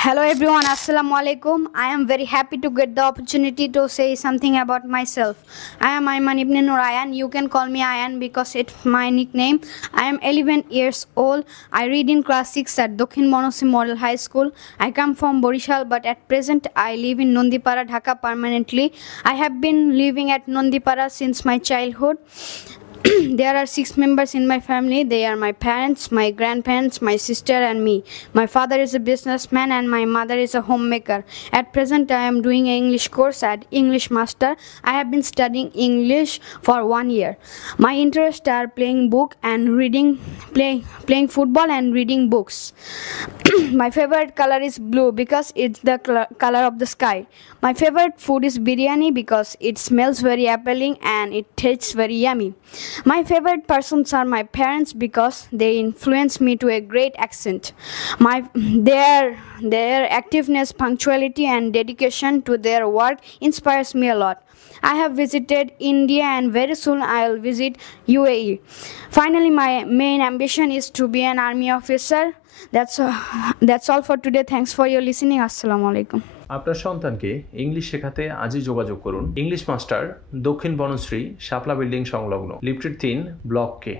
Hello everyone, Assalamu alaikum. I am very happy to get the opportunity to say something about myself. I am Ayman Ibn Nur Ayan. You can call me Ayan because it's my nickname. I am 11 years old. I read in class 6 at Dokhin Monosi Model High School. I come from Borishal, but at present I live in Nondipara, Dhaka permanently. I have been living at Nondipara since my childhood. There are 6 members in my family. They are my parents, my grandparents, my sister and me. My father is a businessman and my mother is a homemaker. At present I am doing an English course at English Master. I have been studying English for 1 year. My interests are playing book and reading, playing football and reading books. My favorite color is blue because it's the color of the sky. My favorite food is biryani because it smells very appealing and it tastes very yummy. My favorite persons are my parents because they influence me to a great extent. Their activeness, punctuality and dedication to their work inspires me a lot. I have visited India and very soon I will visit UAE. Finally, my main ambition is to be an army officer. That's all for today. Thanks for your listening. Assalamu alaikum. আপনার সন্তানকে English শেখাতে আজই যোগাযোগ করুন English master দক্ষিণ বনশ্রী শাপলা building সংলগ্ন lifted 3 block কে